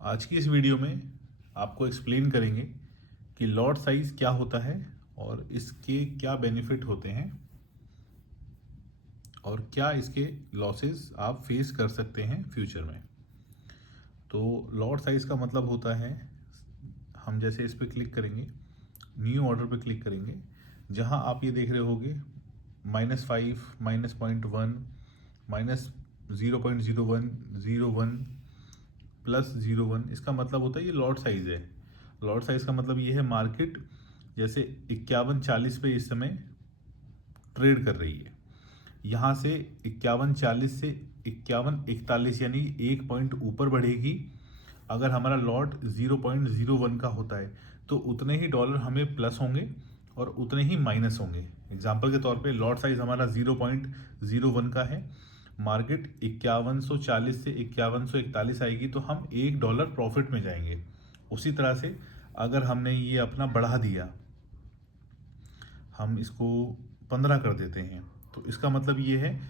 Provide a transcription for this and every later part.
आज की इस वीडियो में आपको एक्सप्लेन करेंगे कि लॉट साइज क्या होता है और इसके क्या बेनिफिट होते हैं और क्या इसके लॉसेस आप फेस कर सकते हैं फ्यूचर में। तो लॉट साइज का मतलब होता है, हम जैसे इस पर क्लिक करेंगे, न्यू ऑर्डर पे क्लिक करेंगे, जहां आप ये देख रहे होगे -5, -0.1, -0.0101, +01, इसका मतलब होता है ये लॉट साइज है। लॉट साइज का मतलब ये है मार्केट जैसे 51.40 पे इस समय ट्रेड कर रही है, यहाँ से 51.40 से 51.41 यानी 1 पॉइंट ऊपर बढ़ेगी। अगर हमारा लॉट 0.01 का होता है तो उतने ही डॉलर हमें प्लस होंगे और उतने ही माइनस होंगे। एग्जाम्पल के तौर पे लॉट साइज हमारा 0.01 का है, मार्केट 5140 से 5141 आएगी तो हम $1 प्रॉफिट में जाएंगे। उसी तरह से अगर हमने ये अपना बढ़ा दिया, हम इसको 15 कर देते हैं, तो इसका मतलब ये है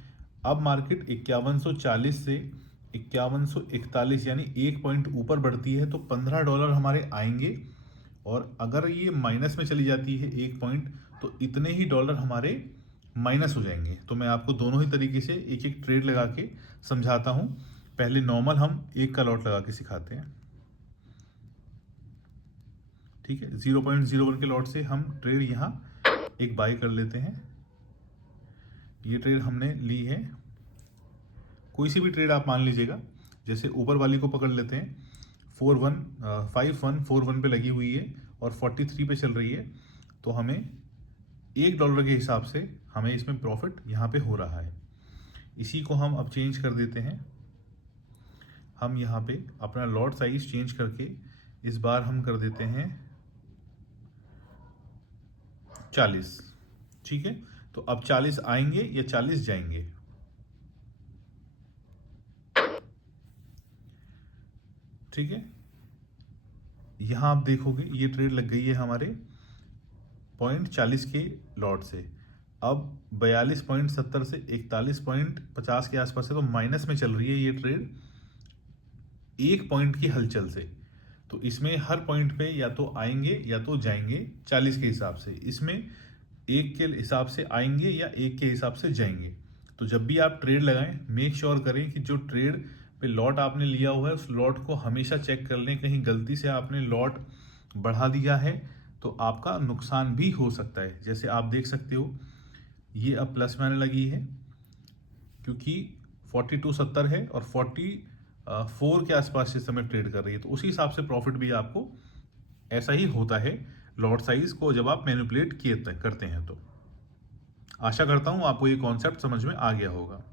अब मार्केट 5140 से 5141 यानी 1 पॉइंट ऊपर बढ़ती है तो $15 हमारे आएंगे। और अगर ये माइनस में चली जाती है 1 पॉइंट तो इतने ही डॉलर हमारे माइनस हो जाएंगे। तो मैं आपको दोनों ही तरीके से एक एक ट्रेड लगा के समझाता हूँ। पहले नॉर्मल हम एक का लॉट लगा के सिखाते हैं, ठीक है। 0.01 के लॉट से हम ट्रेड यहाँ एक बाई कर लेते हैं। ये ट्रेड हमने ली है, कोई सी भी ट्रेड आप मान लीजिएगा, जैसे ऊपर वाली को पकड़ लेते हैं। 5141 पे लगी हुई है और 43 पे चल रही है, तो हमें $1 के हिसाब से हमें इसमें प्रॉफिट यहाँ पे हो रहा है। इसी को हम अब चेंज कर देते हैं। हम यहाँ पे अपना लॉट साइज चेंज करके इस बार हम कर देते हैं 40, ठीक है। तो अब 40 आएंगे या 40 जाएंगे, ठीक है। यहाँ आप देखोगे ये ट्रेड लग गई है हमारे 0.40 के लॉट से। अब 42.70 से 41.50 के आसपास है, तो माइनस में चल रही है ये ट्रेड 1 पॉइंट की हलचल से। तो इसमें हर पॉइंट पे या तो आएंगे या तो जाएंगे 40 के हिसाब से। इसमें एक के हिसाब से आएंगे या एक के हिसाब से जाएंगे। तो जब भी आप ट्रेड लगाएं, मेक श्योर करें कि जो ट्रेड पे लॉट आपने लिया हुआ है उस लॉट को हमेशा चेक कर लें। कहीं गलती से आपने लॉट बढ़ा दिया है तो आपका नुकसान भी हो सकता है। जैसे आप देख सकते हो ये अब प्लस में आने लगी है क्योंकि 4270 है और 44 के आसपास इस समय ट्रेड कर रही है, तो उसी हिसाब से प्रॉफिट भी आपको ऐसा ही होता है लॉट साइज को जब आप मैनिपुलेट करते हैं। तो आशा करता हूँ आपको ये कॉन्सेप्ट समझ में आ गया होगा।